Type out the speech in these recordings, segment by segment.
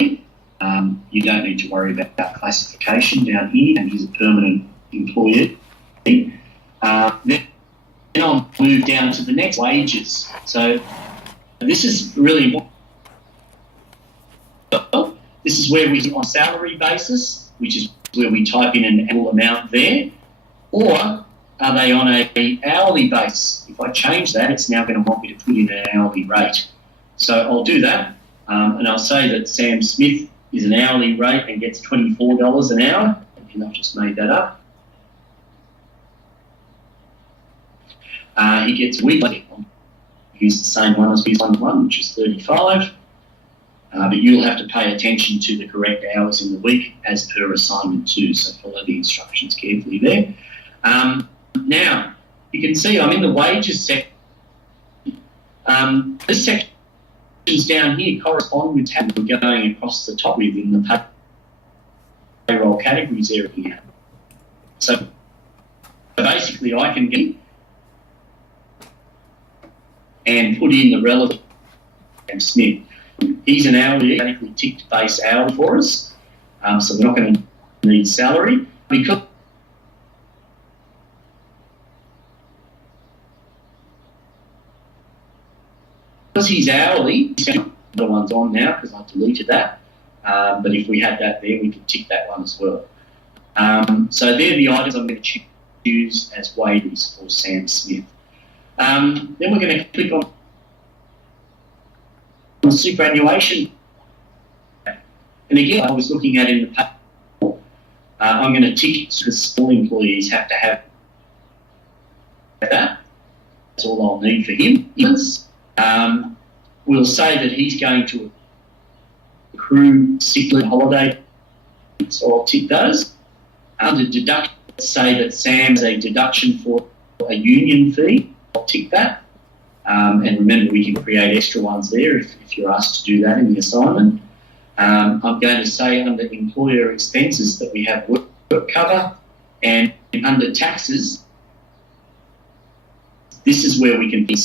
You don't need to worry about classification down here, and he's a permanent employee. Then I'll move down to the next, wages. So this is really important. This is where we do on salary basis, which is where we type in an annual amount there, or are they on a hourly basis? If I change that, it's now going to want me to put in an hourly rate. So I'll do that, and I'll say that Sam Smith is an hourly rate and gets $24 an hour, and I've just made that up. He gets weekly. I'll use the same one as his one, which is 35. But you'll have to pay attention to the correct hours in the week as per assignment 2, so follow the instructions carefully there. Now, you can see I'm in the wages section. This sections down here correspond with tabs we're going across the top with in the payroll categories area here. So basically I can get and put in the relevant Sam Smith. He's an hourly, automatically ticked base hour for us, so we're not going to need salary. Because he's hourly, the one's on now because I've deleted that, but if we had that there, we could tick that one as well. So they're the items I'm going to choose as wages for Sam Smith. Then we're going to click on the superannuation. And again, I was looking at in the payroll, I'm going to tick because small employees have to have that. That's all I'll need for him. We'll say that he's going to accrue sick leave holiday, so I'll tick those. Under deduct, say that Sam's a deduction for a union fee, I'll tick that. And remember, we can create extra ones there if you're asked to do that in the assignment. I'm going to say under employer expenses that we have work cover, and under taxes, this is where we can be.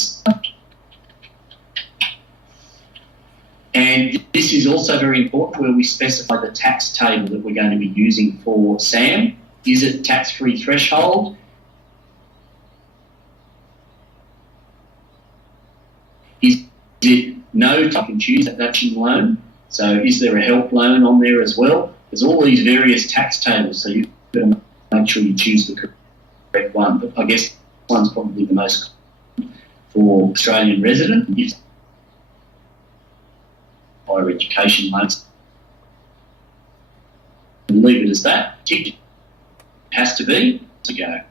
And this is also very important where we specify the tax table that we're going to be using for Sam. Is it tax-free threshold? Is it no, I can choose a deduction loan? So is there a help loan on there as well? There's all these various tax tables, so you've got to make sure you choose the correct one. But I guess one's probably the most for Australian resident. If higher education loans, leave it as that. It has to be to go.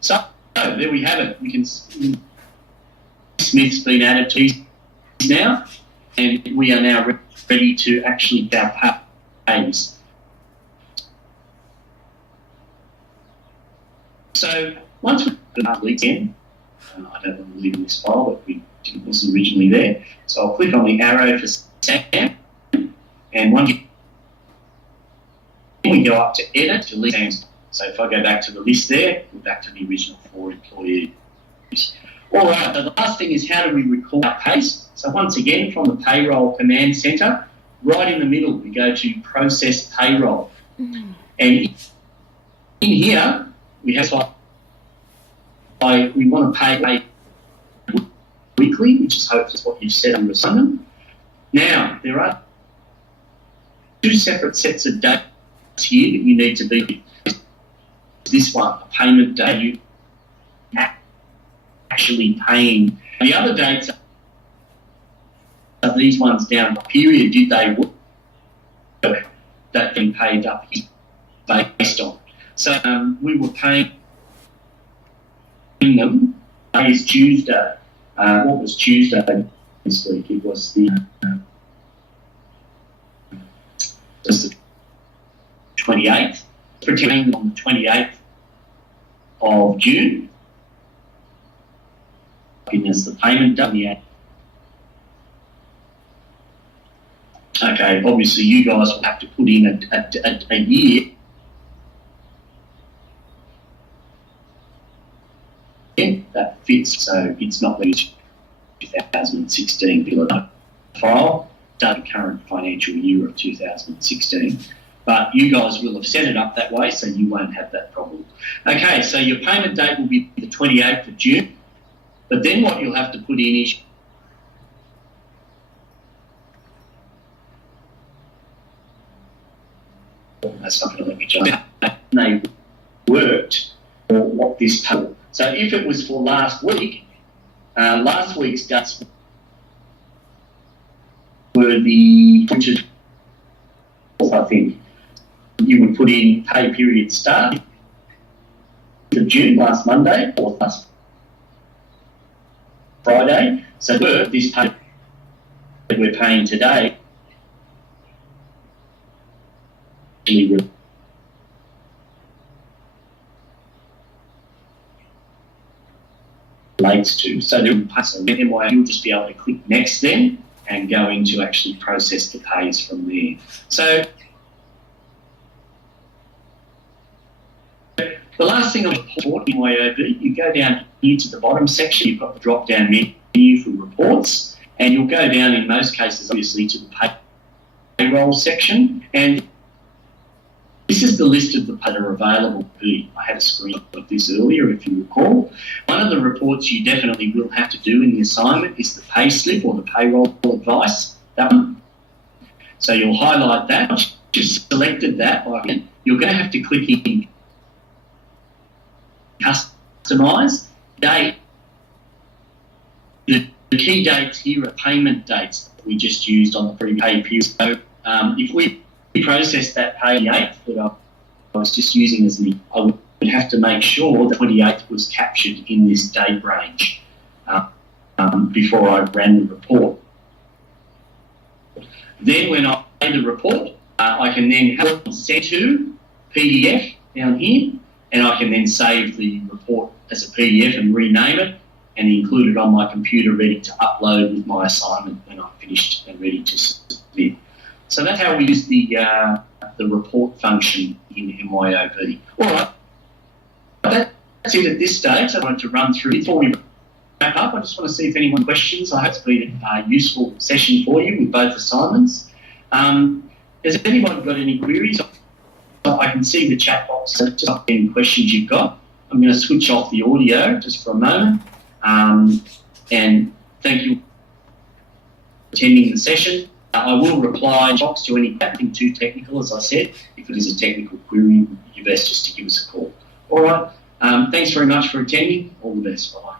So there we have it. We can see Smith's been added to now, and we are now ready to actually get our pays. So once we've got the again, I don't want to leave in this file, but it wasn't originally there. So I'll click on the arrow for Sam, and once we go up to edit to list Sam's. So if I go back to the list there, we're back to the original 4 employees. All right, so the last thing is how do we record our pays? So once again, from the payroll command center, right in the middle, we go to process payroll. And in here, we have we want to pay weekly, which is hopefully what you've set on your assignment. Now, there are 2 separate sets of dates here that you need to be. This one, a payment day, you actually paying. The other dates are these ones down the period. Did they work? That being paid up based on. So we were paying them. Today is Tuesday. What was Tuesday this week? It was the 28th. Pretending on the 28th of June. As the payment done yet. Okay, obviously you guys will have to put in a year. That fits, so it's not the 2016 bill file. the current financial year of 2016. But you guys will have set it up that way, so you won't have that problem. Okay, so your payment date will be the 28th of June. But then what you'll have to put in is that's not going to let me jump. They worked for what this total. So if it was for last week's dates were the, which is, I think, you would put in pay period start of June, last Monday, or last Friday. So this pay that we're paying today relates to. So you'll just be able to click next then and go in to actually process the pays from there. So the last thing on the report in MYOB, you go down here to the bottom section, you've got the drop-down menu for reports, and you'll go down in most cases, obviously, to the payroll section, and this is the list of the pay that are available. I had a screen of this earlier, if you recall. One of the reports you definitely will have to do in the assignment is the pay slip or the payroll advice, that one. So you'll highlight that. Once you've selected that, you're going to have to click in customise date. The key dates here are payment dates that we just used on the pre-pay period. So if we process that pay 8th that I was just using as the, I would have to make sure the 28th was captured in this date range before I ran the report. Then when I run the report, I can then have it sent to PDF down here, and I can then save the report as a PDF and rename it and include it on my computer ready to upload with my assignment when I'm finished and ready to submit. So that's how we use the report function in MYOB. All right, that's it at this stage. I wanted to run through before we wrap up. I just want to see if anyone has questions. I hope it's been a useful session for you with both assignments. Has anyone got any queries? I can see the chat box. So just any questions you've got. I'm going to switch off the audio just for a moment. And thank you for attending the session. I will reply box to anything too technical, as I said. If it is a technical query, you're best just to give us a call. All right. Thanks very much for attending. All the best. Bye.